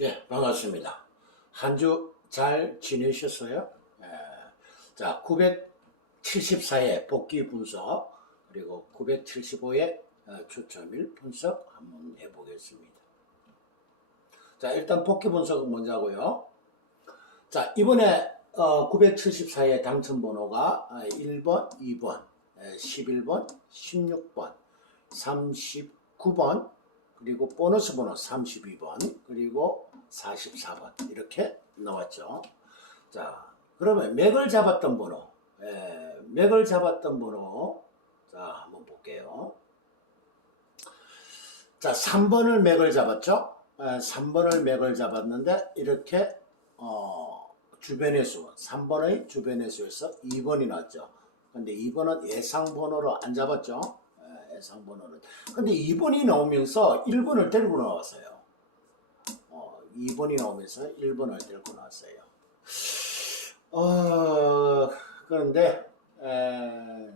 네, 반갑습니다. 한 주 잘 지내셨어요? 예. 자, 974회 복귀 분석, 그리고 975회 추첨일 분석 한번 해보겠습니다. 자, 일단 복귀 분석은 먼저 하고요. 자, 이번에 974회 당첨번호가 1번, 2번, 11번, 16번, 39번, 그리고 보너스 번호 32번, 그리고 44번 이렇게 나왔죠. 자, 그러면 맥을 잡았던 번호, 예, 맥을 잡았던 번호, 자 한번 볼게요. 자, 3번을 맥을 잡았죠. 예, 3번을 맥을 잡았는데 이렇게 어, 주변의 수, 3번의 주변의 수에서 2번이 나왔죠. 근데 2번은 예상 번호로 안 잡았죠. 예, 예상 번호는. 근데 2번이 나오면서 1번을 데리고 나왔어요. 어, 2번이 나오면서 1번을 데리고 나왔어요. 어, 그런데, 에,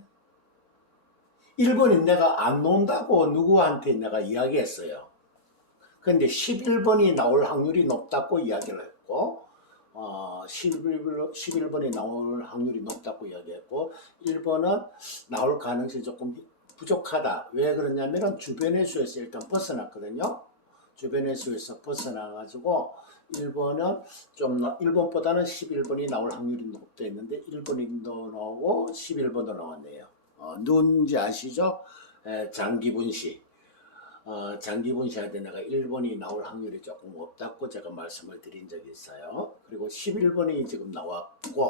1번이 내가 안 논다고 누구한테 내가 이야기했어요. 근데 11번이 나올 확률이 높다고 이야기를 했고, 어, 11, 11번이 나올 확률이 높다고 이야기했고, 1번은 나올 가능성이 조금 부족하다. 왜 그러냐면 은 주변의 수에서 일단 벗어났거든요. 주변의 수에서 벗어나가지고 1번은 좀 1번보다는 11번이 나올 확률이 높다 했는데 1번이 더 나오고 11번도 나왔네요. 어, 누군지 아시죠? 에, 장기분 씨. 어, 장기분 씨한테 내가 1번이 나올 확률이 조금 없다고 제가 말씀을 드린 적이 있어요. 그리고 11번이 지금 나왔고,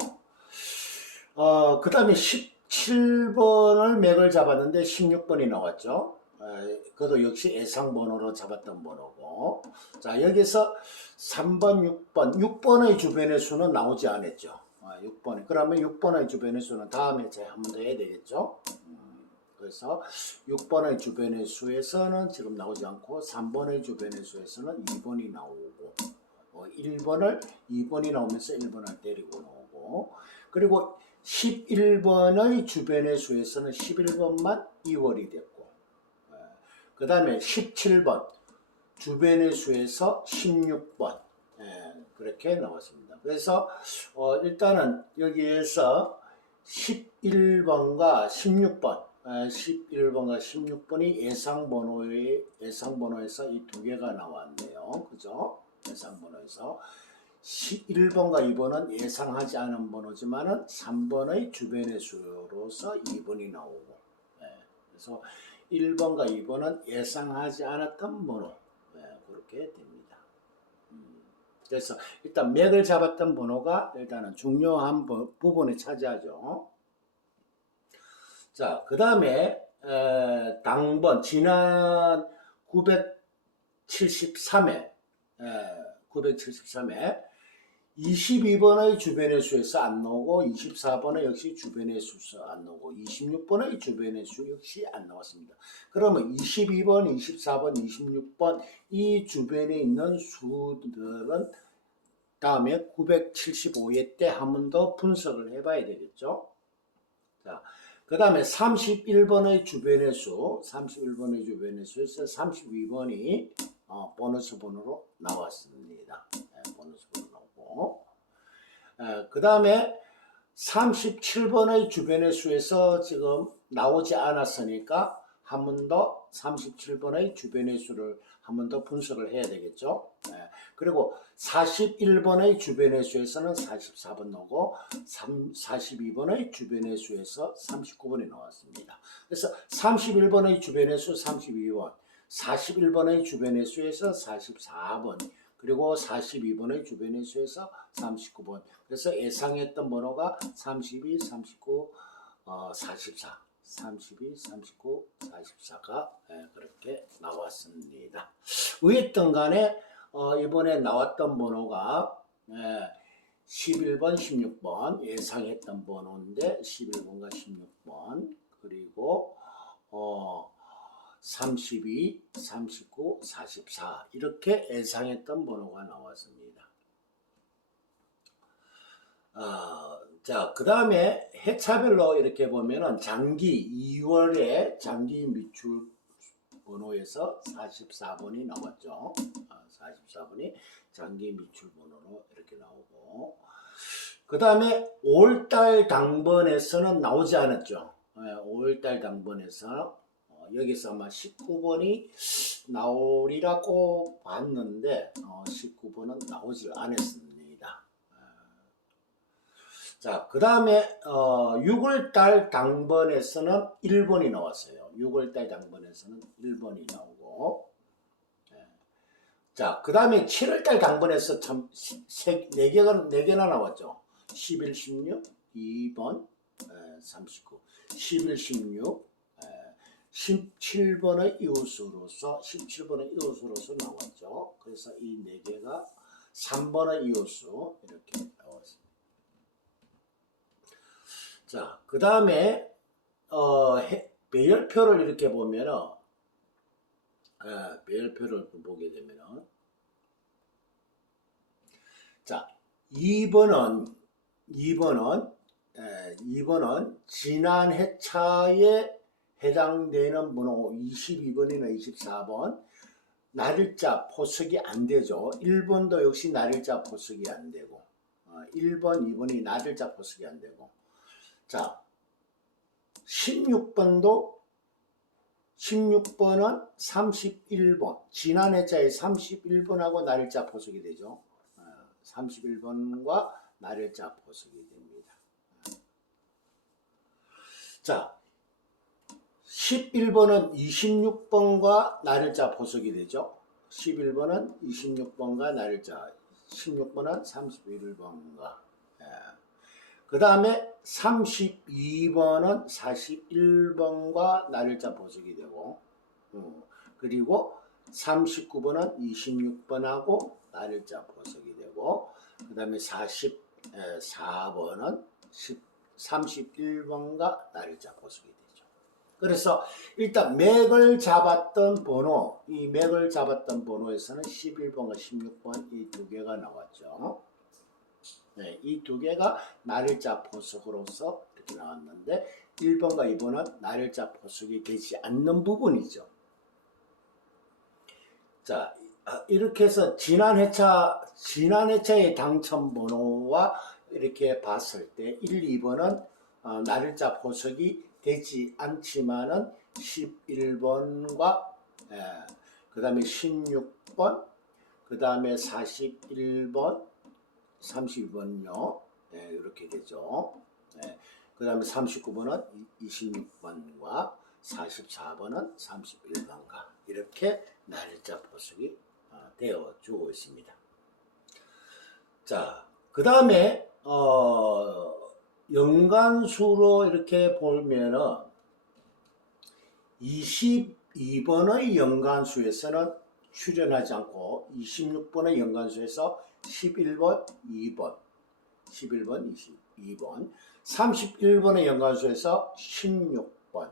어, 그 다음에 17번을 맥을 잡았는데 16번이 나왔죠. 에, 그것도 역시 예상번호로 잡았던 번호고. 자, 여기서 3번, 6번. 6번의 주변의 수는 나오지 않았죠. 아, 6번에. 그러면 6번의 주변의 수는 다음에 제가 한 번 더 해야 되겠죠. 음, 그래서 6번의 주변의 수에서는 지금 나오지 않고 3번의 주변의 수에서는 2번이 나오고 어, 1번을 2번이 나오면서 1번을 데리고 나오고 그리고 11번의 주변의 수에서는 11번만 2월이 됐고 그 다음에 17번 주변의 수에서 16번 예, 그렇게 나왔습니다. 그래서 어, 일단은 여기에서 11번과 16번 11번과 16번이 예상 번호의 예상 번호에서 이 두 개가 나왔네요. 그죠? 예상 번호에서 1번과 2번은 예상하지 않은 번호지만은 3번의 주변의 수로서 2번이 나오고 예, 그래서 1번과 2번은 예상하지 않았던 번호 예, 그렇게 됩니다. 음, 그래서 일단 맥을 잡았던 번호가 일단은 중요한 부- 부분을 차지하죠. 자, 그 다음에 당번 지난 973회 973회 22번의 주변의 수에서 안 나오고 24번의 역시 주변의 수에서 안 나오고 26번의 주변의 수 역시 안 나왔습니다. 그러면 22번, 24번, 26번 이 주변에 있는 수들은 다음에 975회 때 한 번 더 분석을 해봐야 되겠죠. 자, 그 다음에 31번의 주변의 수, 31번의 주변의 수에서 32번이 어, 보너스 번호로 나왔습니다. 예, 보너스 번호 그 다음에 37번의 주변의 수에서 지금 나오지 않았으니까 한 번 더 37번의 주변의 수를 한 번 더 분석을 해야 되겠죠. 예, 그리고 41번의 주변의 수에서는 44번 나오고 3, 42번의 주변의 수에서 39번이 나왔습니다. 그래서 31번의 주변의 수 32번, 41번의 주변의 수에서 44번, 그리고 42번의 주변의 수에서 39번. 그래서 예상했던 번호가 32, 39, 어, 44. 32, 39, 44가 그렇게 나왔습니다. 어쨌든 간에 어, 이번에 나왔던 번호가 예, 11번, 16번 예상했던 번호인데 11번과 16번 그리고 어, 32, 39, 44 이렇게 예상했던 번호가 나왔습니다. 어, 자, 그 다음에 해차별로 이렇게 보면은 장기 2월에 장기 미출 번호에서 44번이 나왔죠. 아, 44번이 장기 미출 번호로 이렇게 나오고 그 다음에 5월달 당번에서는 나오지 않았죠. 예, 5월달 당번에서 어, 여기서 아마 19번이 나오리라고 봤는데 어, 19번은 나오질 않았습니다. 자, 그 다음에 어, 6월달 당번에서는 1번이 나왔어요. 6월달 당번에서는 1번이 나오고 예. 자, 그 다음에 7월달 당번에서 참, 세, 4개가, 4개나 나왔죠. 11, 16, 2번, 에, 39, 11, 16, 에, 17번의 이웃으로서, 17번의 이웃으로서 나왔죠. 그래서 이 4개가 3번의 이웃수, 이렇게 나왔습니다. 자, 그 다음에, 어, 해- 배열표를 이렇게 보면은, 에, 배열표를 보게 되면은, 자, 2번은 2번은 에, 2번은 지난 해차에 해당되는 번호 22번이나 24번 날일자 포석이 안 되죠. 1번도 역시 날일자 포석이 안 되고 어, 1번, 2번이 날일자 포석이 안 되고 자 16번도 16번은 31번 지난 해차에 31번하고 날일자 포석이 되죠. 31번과 날일자 포석이 됩니다. 자, 11번은 26번과 날일자 포석이 되죠. 11번은 26번과 날일자, 16번은 31번과. 그 다음에 32번은 41번과 날일자 포석이 되고, 음, 그리고 39번은 26번하고 날일자 포석이 되고, 그 다음에 44번은 31번과 날일자 포석이 되죠. 그래서 일단 맥을 잡았던 번호, 이 맥을 잡았던 번호에서는 11번과 16번 이 두 개가 나왔죠. 네, 이 두 개가 날일자 포석으로서 이렇게 나왔는데 1번과 2번은 날일자 포석이 되지 않는 부분이죠. 자, 아, 이렇게 해서 지난 회차, 지난 회차의 당첨 번호와 이렇게 봤을 때 1, 2번은 어, 날일자 포석이 되지 않지만은 11번과 그 다음에 16번, 그 다음에 41번, 32번요. 예, 이렇게 되죠. 그 다음에 39번은 26번과 44번은 31번과 이렇게 날짜 포석이 어, 되어 주고 있습니다. 자, 그 다음에 어, 연간수로 이렇게 보면은 22번의 연간수에서는 출연하지 않고 26번의 연간수에서 11번, 2번, 11번, 22번, 31번의 연간수에서 16번,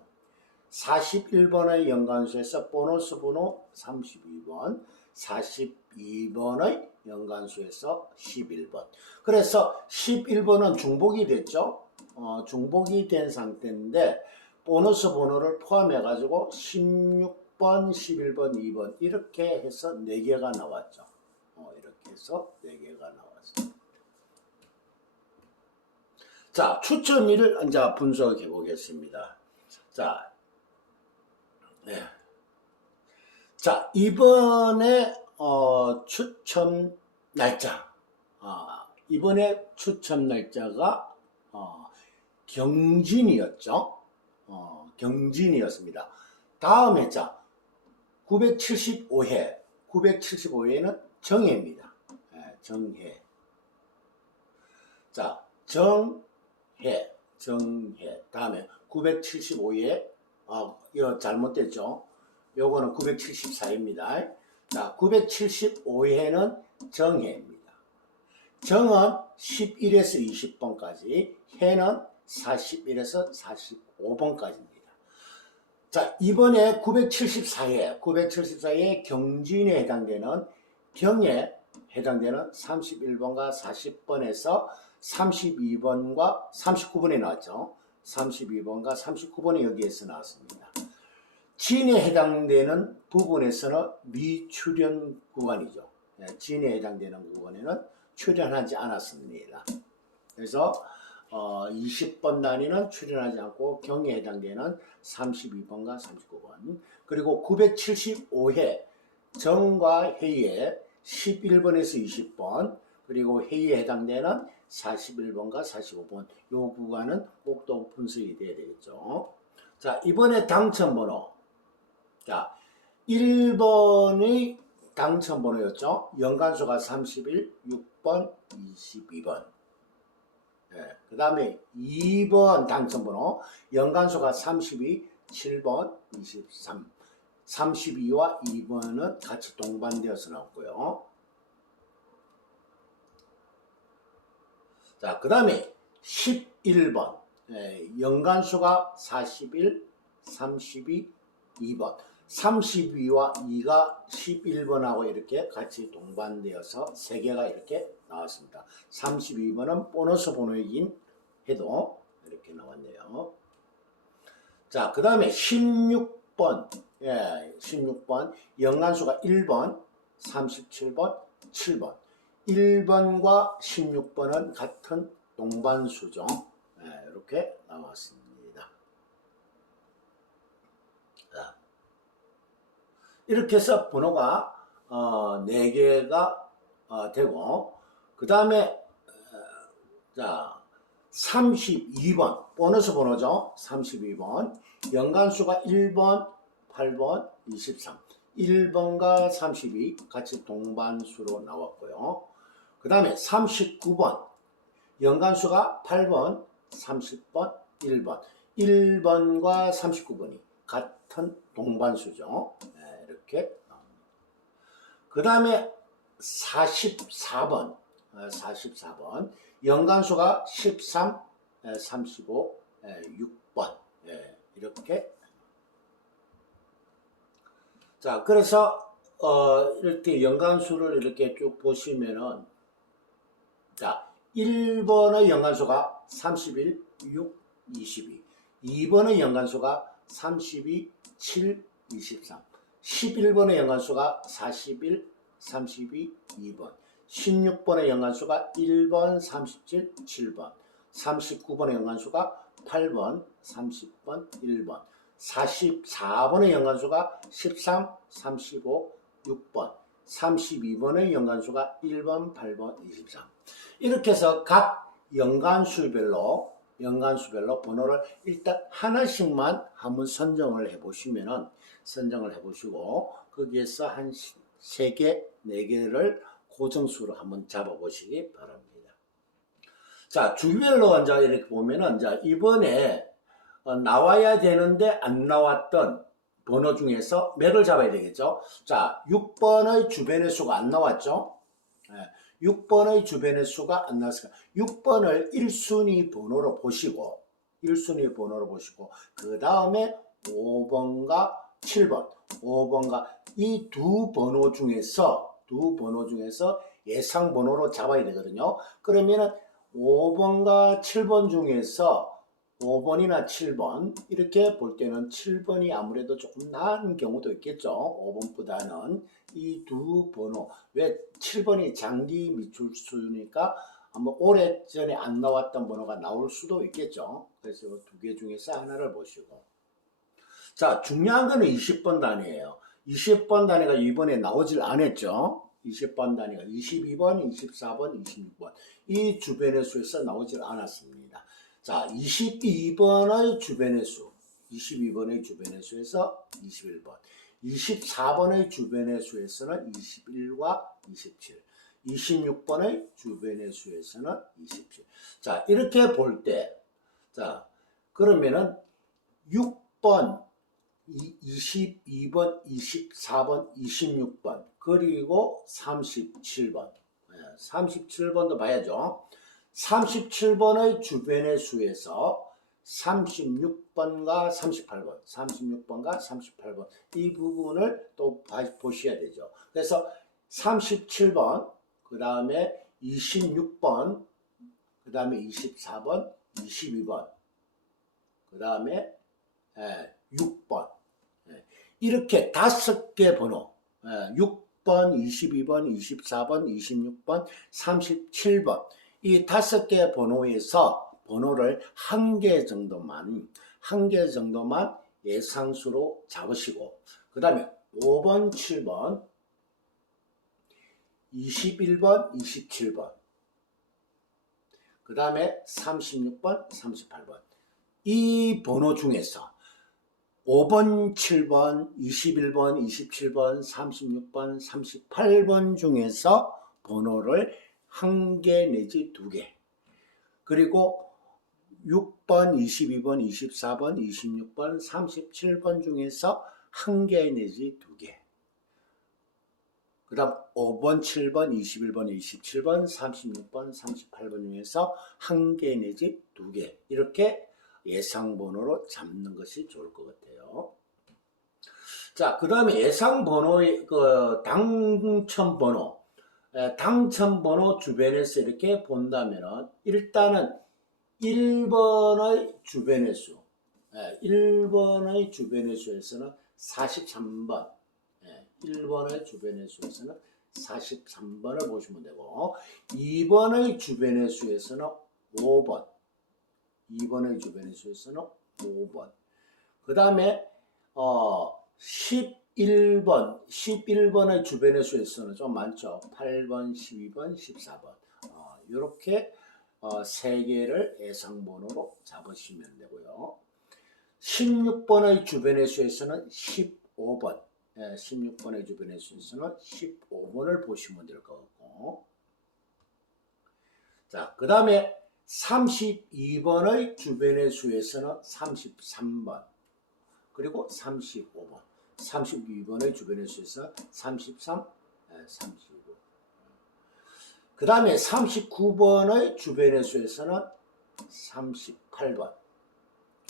41번의 연간수에서 보너스 번호 32번, 42번의 연간수에서 11번. 그래서 11번은 중복이 됐죠. 어, 중복이 된 상태인데 보너스 번호를 포함해 가지고 16번, 11번, 2번 이렇게 해서 4개가 나왔죠. 어, 이렇게 해서 4개가 나왔습니다. 자, 추첨일을 이제 분석해 보겠습니다. 자, 네. 자, 이번에 어, 추첨 날짜. 아, 이번에 추첨 날짜가 어, 경진이었죠. 어, 경진이었습니다. 다음 해자 975회. 975회는 정해입니다. 예, 정해. 자, 정해. 정해. 다음에 975회. 아, 이거 잘못됐죠. 요거는 974입니다. 자, 975회는 정해입니다. 정은 11에서 20번까지, 해는 41에서 45번까지입니다. 자, 이번에 974회, 974회 경진에 해당되는 경에 해당되는 31번과 40번에서 32번과 39번에 나왔죠. 32번과 39번이 여기에서 나왔습니다. 진에 해당되는 부분에서는 미출연 구간이죠. 예, 진에 해당되는 구간에는 출연하지 않았습니다. 그래서 어, 20번 단위는 출연하지 않고 경에 해당되는 32번과 39번 그리고 975회 정과 회의에 11번에서 20번 그리고 회의에 해당되는 41번과 45번 요 구간은 꼭또 분석이 돼야 되겠죠. 자 이번에 당첨번호 자 1번의 당첨번호였죠. 연간수가 31, 6번, 22번 예, 그 다음에 2번 당첨번호 연간수가 32, 7번, 23 32와 2번은 같이 동반되어서 나왔고요. 자, 그 다음에 11번 예, 연간수가 41, 32, 2번 32와 2가 11번하고 이렇게 같이 동반되어서 세 개가 이렇게 나왔습니다. 32번은 보너스 번호이긴 해도 이렇게 나왔네요. 자, 그 다음에 16번, 예, 16번, 연간수가 1번, 37번, 7번. 1번과 16번은 같은 동반수죠. 예, 이렇게 나왔습니다. 자, 이렇게 해서 번호가 어, 4개가 어, 되고 그 다음에 자 32번. 보너스 번호죠. 32번. 연간수가 1번 8번 23 1번과 32 같이 동반수로 나왔고요. 그 다음에 39번. 연간수가 8번 30번 1번. 1번과 39번이 같은 동반수죠. 네, 이렇게 나옵니다 그 다음에 44번, 44번. 연간수가 13, 35, 6번. 이렇게. 자, 그래서, 어, 이렇게 연간수를 이렇게 쭉 보시면은, 자, 1번의 연간수가 31, 6, 22. 2번의 연간수가 32, 7, 23. 11번의 연간수가 41, 32, 2번. 16번의 연관수가 1번, 37, 7번. 39번의 연관수가 8번, 30번, 1번. 44번의 연관수가 13, 35, 6번. 32번의 연관수가 1번, 8번, 23. 이렇게 해서 각 연관수별로 연관수별로 번호를 일단 하나씩만 한번 선정을 해 보시면은 선정을 해 보시고 거기에서 한 3개, 4개를 고정수로 한번 잡아보시기 바랍니다. 자, 주별로 이제 이렇게 보면은 이제 이번에 어, 나와야 되는데 안 나왔던 번호 중에서 맥을 잡아야 되겠죠. 자, 6번의 주변의 수가 안 나왔죠. 6번의 주변의 수가 안 나왔으니까 6번을 1순위 번호로 보시고 1순위 번호로 보시고 그 다음에 5번과 7번, 5번과 이 두 번호 중에서 두 번호 중에서 예상 번호로 잡아야 되거든요. 그러면은 5번과 7번 중에서 5번이나 7번 이렇게 볼 때는 7번이 아무래도 조금 나은 경우도 있겠죠. 5번보다는 이 두 번호 왜 7번이 장기 미출수니까 한번 오래전에 안 나왔던 번호가 나올 수도 있겠죠. 그래서 두 개 중에서 하나를 보시고 자 중요한 거는 20번 단위예요. 20번 단위가 이번에 나오질 않았죠. 20번 단위가 22번, 24번, 26번 이 주변의 수에서 나오질 않았습니다. 자, 22번의 주변의 수, 22번의 주변의 수에서 21번, 24번의 주변의 수에서는 21과 27, 26번의 주변의 수에서는 27. 자, 이렇게 볼 때, 자, 그러면은 6번, 22번, 24번, 26번, 그리고 37번. 37번도 봐야죠. 37번의 주변의 수에서 36번과 38번, 36번과 38번 이 부분을 또 보셔야 되죠. 그래서 37번, 그 다음에 26번, 그 다음에 24번, 22번, 그 다음에 6번. 이렇게 다섯 개 번호, 예, 6번, 22번, 24번, 26번, 37번 이 다섯 개 번호에서 번호를 한 개 정도만 한 개 정도만 예상수로 잡으시고 그 다음에 5번, 7번, 21번, 27번 그 다음에 36번, 38번. 이 번호 중에서 5번, 7번, 21번, 27번, 36번, 38번 중에서 번호를 한 개 내지 두 개. 그리고 6번, 22번, 24번, 26번, 37번 중에서 한 개 내지 두 개. 그 다음 5번, 7번, 21번, 27번, 36번, 38번 중에서 한 개 내지 두 개. 이렇게 예상 번호로 잡는 것이 좋을 것 같아요. 자, 그 다음에 예상 번호의 그 당첨 번호, 에, 당첨 번호 주변에서 이렇게 본다면은 일단은 1번의 주변의 수, 에, 1번의 주변의 수에서는 43번, 에, 1번의 주변의 수에서는 43번을 보시면 되고 2번의 주변의 수에서는 5번, 2번의 주변의 수에서는 5번. 그 다음에 어 11번, 11번의 주변의 수에서는 좀 많죠. 8번, 12번, 14번. 어, 이렇게 어, 세 개를 예상번호로 잡으시면 되고요. 16번의 주변의 수에서는 15번, 예, 16번의 주변의 수에서는 15번을 보시면 될 것 같고, 자, 그 다음에 32번의 주변의 수에서는 33번, 그리고 35번. 32번의 주변의 수에서 33, 35. 그 다음에 39번의 주변의 수에서는 38번.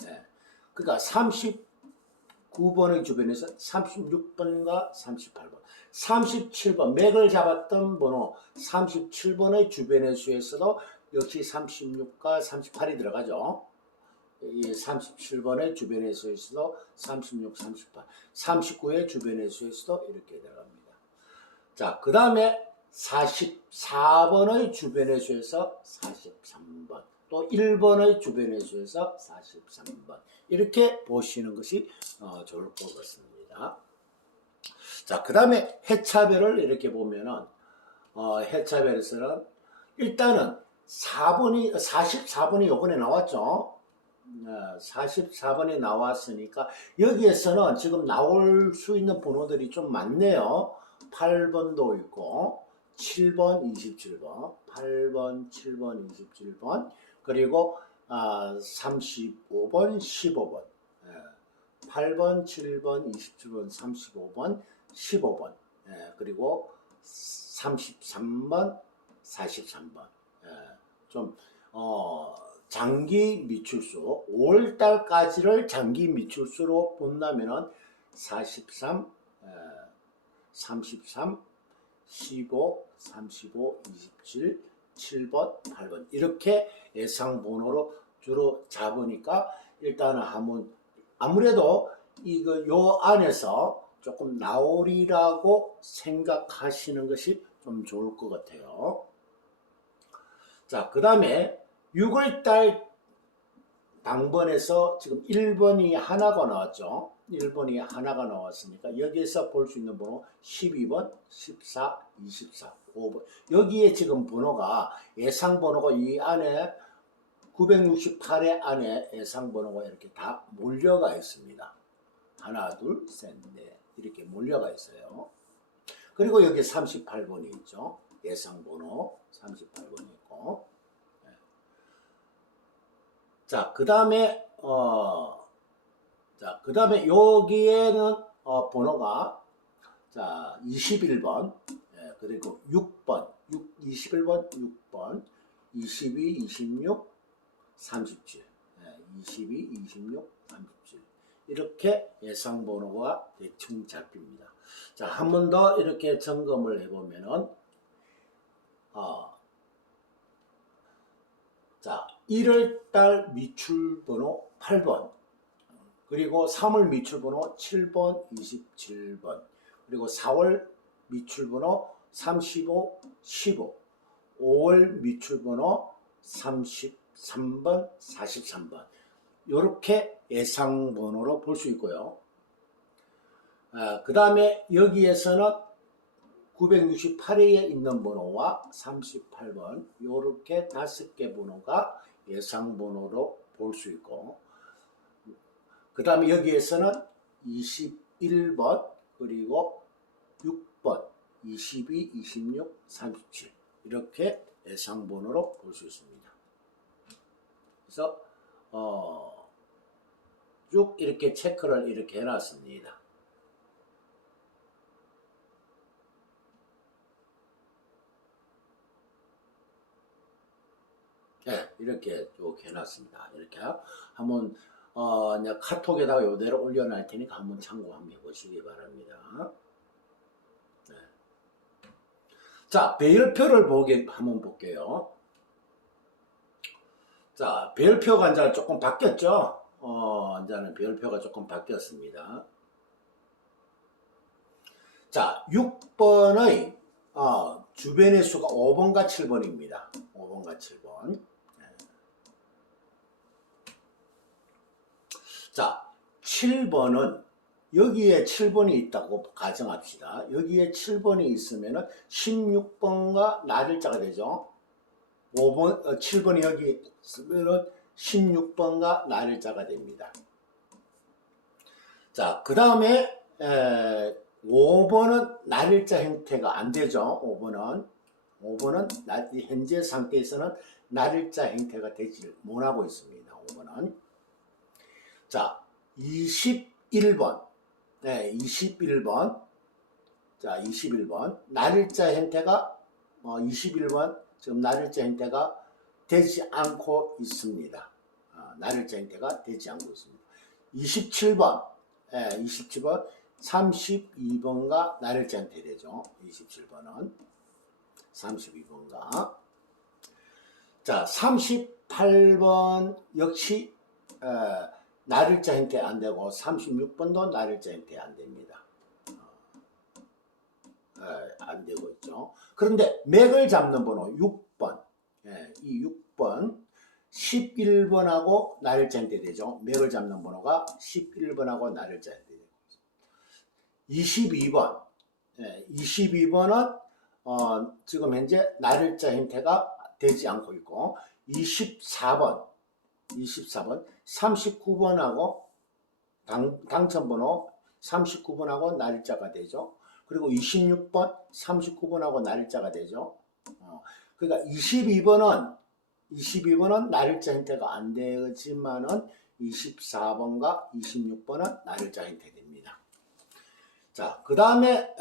예. 그러니까 39번의 주변에서 36번과 38번. 37번, 맥을 잡았던 번호 37번의 주변의 수에서도 역시 36과 38이 들어가죠. 이 37번의 주변의 수에서도 36, 38, 39의 주변의 수에서도 이렇게 들어갑니다. 자, 그 다음에 44번의 주변의 수에서 43번, 또 1번의 주변의 수에서 43번 이렇게 보시는 것이 어, 좋을 것 같습니다. 자, 그 다음에 해차별을 이렇게 보면은 어, 해차별에서는 일단은 4번이 44번이 요번에 나왔죠. 44번이 나왔으니까 여기에서는 지금 나올 수 있는 번호들이 좀 많네요. 8번도 있고 7번, 27번, 8번, 7번, 27번 그리고 아, 35번, 15번, 8번, 7번, 27번, 35번, 15번 예, 그리고 33번, 43번 예, 좀 어, 장기 미출수 5월달까지를 장기 미출수로 본다면은 43, 에, 33, 15, 35, 27, 7번, 8번 이렇게 예상 번호로 주로 잡으니까 일단은 한번 아무래도 이거 요 안에서 조금 나오리라고 생각하시는 것이 좀 좋을 것 같아요. 자, 그 다음에 6월달 당번에서 지금 1번이 하나가 나왔죠. 1번이 하나가 나왔으니까 여기에서 볼 수 있는 번호 12번, 14, 24, 5번. 여기에 지금 번호가 예상 번호가 이 안에 968의 안에 예상 번호가 이렇게 다 몰려가 있습니다. 하나, 둘, 셋, 넷 이렇게 몰려가 있어요. 그리고 여기 38번이 있죠. 예상 번호 38번이 있고. 자, 그 다음에, 어, 자, 그 다음에 여기에는, 어, 번호가, 자, 21번, 예, 그리고 6번, 6, 21번, 6번, 22, 26, 37, 예, 22, 26, 37. 이렇게 예상 번호가 대충 잡힙니다. 자, 한 번 더 이렇게 점검을 해보면은, 어, 자, 1월달 미출번호 8번, 그리고 3월 미출번호 7번, 27번. 그리고 4월 미출번호 35, 15. 5월 미출번호 33번, 43번. 이렇게 예상번호로 볼 수 있고요. 그 다음에 여기에서는 968회에 있는 번호와 38번 이렇게 다섯 개 번호가 예상 번호로 볼 수 있고 그 다음에 여기에서는 21번 그리고 6번 22, 26, 37 이렇게 예상 번호로 볼 수 있습니다. 그래서 어, 쭉 이렇게 체크를 이렇게 해놨습니다. 네, 이렇게 쭉 해놨습니다. 이렇게 한번 어, 이제 카톡에다가 요대로 올려놓을 테니까 한번 참고 한번 해보시기 바랍니다. 네. 자, 배열표를 보게 한번 볼게요. 자, 배열표가 이제 조금 바뀌었죠? 어, 이제는 배열표가 조금 바뀌었습니다. 자, 6번의 어, 주변의 수가 5번과 7번입니다. 5번과 7번. 자, 7번은 여기에 7번이 있다고 가정합시다. 여기에 7번이 있으면 16번과 날일자가 되죠. 5번, 어, 7번이 여기 있으면 16번과 날일자가 됩니다. 자, 그 다음에 5번은 날일자 형태가 안 되죠. 5번은 5번은 날- 현재 상태에서는 날일자 형태가 되지 못하고 있습니다. 5번은 자, 21번. 네, 21번. 자, 21번. 날일자 형태가 어, 21번 지금 날일자 형태가 되지 않고 있습니다. 어, 날일자 형태가 되지 않고 있습니다. 27번. 네, 27번. 32번가 날일자 형태 되죠. 27번은 32번가. 자, 38번 역시 에, 날일자 형태 안 되고 36번도 날일자 형태 안 됩니다. 어, 에, 안 되고 있죠. 그런데 맥을 잡는 번호 6번, 예, 이 6번 11번하고 날일자 형태 되죠. 맥을 잡는 번호가 11번하고 날일자 형태 되고 22번, 예, 22번은 어, 지금 현재 날일자 형태가 되지 않고 있고 24번, 24번, 39번하고 당, 당첨번호 39번하고 날짜가 되죠. 그리고 26번, 39번하고 날짜가 되죠. 어, 그러니까 22번은 22번은 날짜 형태가 안 되지만은 24번과 26번은 날짜 형태 됩니다. 자, 그 다음에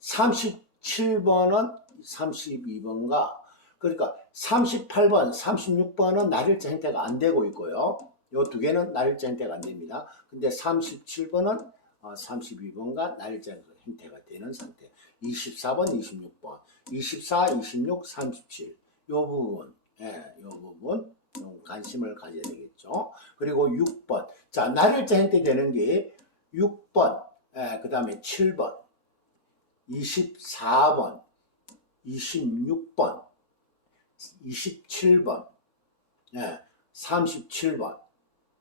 37번은 32번과 그러니까 38번, 36번은 날일자 형태가 안 되고 있고요. 요 두 개는 날일자 형태가 안 됩니다. 근데 37번은 32번과 날일자 형태가 되는 상태. 24번, 26번, 24, 26, 37. 요 부분, 예, 요 부분 좀 관심을 가져야 되겠죠. 그리고 6번. 자, 날일자 형태 되는 게 6번, 예, 그 다음에 7번, 24번, 26번, 27번, 예, 37번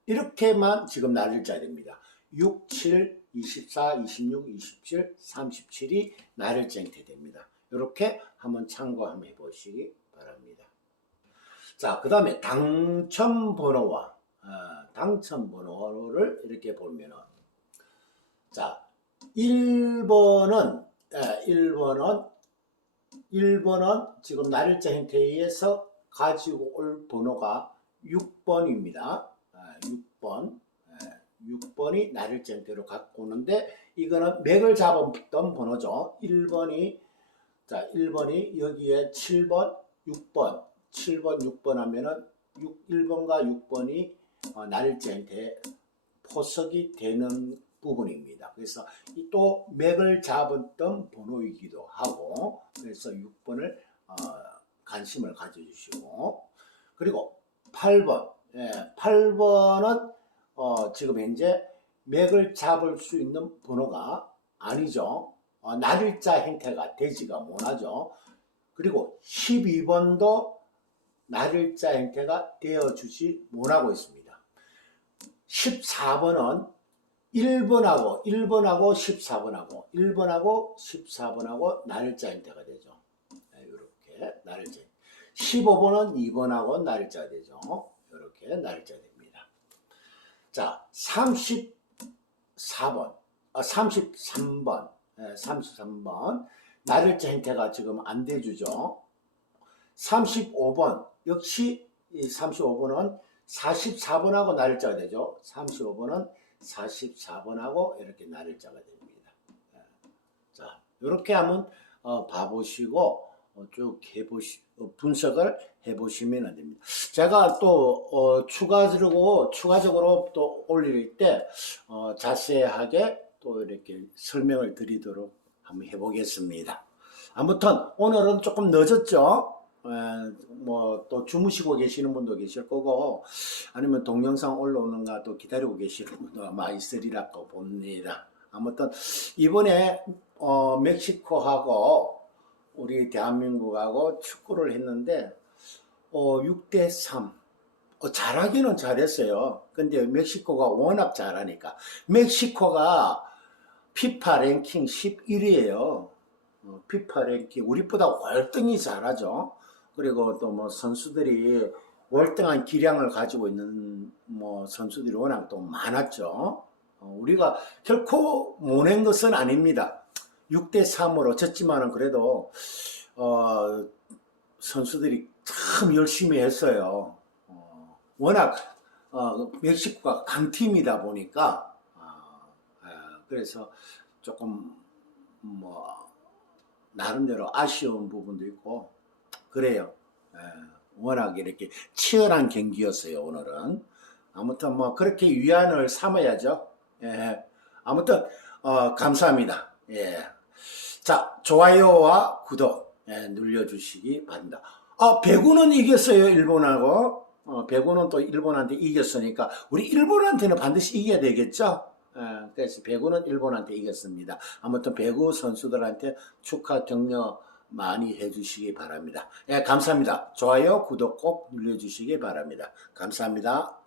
이렇게만 지금 날일자 됩니다. 6, 7, 24, 26, 27, 37이 날일자 형태 됩니다. 이렇게 한번 참고 한번 해보시기 바랍니다. 자, 그 다음에 당첨 번호와 어, 당첨 번호를 이렇게 보면은 자, 1번은 예, 1번은 1번은 지금 날일자 형태에 의해서 가지고 올 번호가 6번입니다. 6번. 6번이 날일자 형태로 갖고 오는데 이거는 맥을 잡았던 번호죠. 1번이 자, 1번이 여기에 7번, 6번, 7번, 6번 하면은 6, 1번과 6번이 어, 날일자 형태 포석이 되는 부분입니다. 그래서 이또 맥을 잡았던 번호이기도 하고 그래서 6번을 어, 관심을 가져주시고 그리고 8번 예, 8번은 어, 지금 현재 맥을 잡을 수 있는 번호가 아니죠. 어, 날일자 형태가 되지가 못하죠. 그리고 12번도 날일자 형태가 되어주지 못하고 있습니다. 14번은 1번하고 1번하고 14번하고 1번하고 14번하고 날일자 형태가 되죠. 이렇게 날일자. 15번은 2번하고 날일자가 되죠. 이렇게 날일자 됩니다. 자, 34번, 아, 33번, 33번 날일자 형태가 지금 안 돼주죠. 35번 역시 이 35번은 44번하고 날일자가 되죠. 35번은 44번하고 이렇게 날일자가 됩니다. 예. 자, 이렇게 한번 어, 봐보시고 어, 쭉 해보시 어, 분석을 해보시면 됩니다. 제가 또 어, 추가적으로 추가적으로 또 올릴 때 어, 자세하게 또 이렇게 설명을 드리도록 한번 해보겠습니다. 아무튼 오늘은 조금 늦었죠. 뭐 또 주무시고 계시는 분도 계실 거고 아니면 동영상 올라오는 가 또 기다리고 계시는 분도 아마 있으리라고 봅니다. 아무튼 이번에 어, 멕시코하고 우리 대한민국하고 축구를 했는데 어, 6대 3. 어, 잘하기는 잘했어요. 근데 멕시코가 워낙 잘하니까 멕시코가 피파 랭킹 11위에요. 어, 피파 랭킹 우리보다 월등히 잘하죠. 그리고 또 뭐 선수들이 월등한 기량을 가지고 있는 뭐 선수들이 워낙 또 많았죠. 어, 우리가 결코 못낸 것은 아닙니다. 6대 3으로 졌지만은 그래도 어, 선수들이 참 열심히 했어요. 어, 워낙 어, 멕시코가 강팀이다 보니까 어, 어, 그래서 조금 뭐 나름대로 아쉬운 부분도 있고 그래요. 예, 워낙 이렇게 치열한 경기였어요 오늘은. 아무튼 뭐 그렇게 위안을 삼아야죠. 예, 아무튼 어, 감사합니다. 예. 자 좋아요와 구독 예, 눌러주시기 바랍니다. 아 배구는 이겼어요 일본하고. 어, 배구는 또 일본한테 이겼으니까 우리 일본한테는 반드시 이겨야 되겠죠. 예, 그래서 배구는 일본한테 이겼습니다. 아무튼 배구 선수들한테 축하 격려 많이 해주시기 바랍니다. 예, 감사합니다. 좋아요, 구독 꼭 눌러주시기 바랍니다. 감사합니다.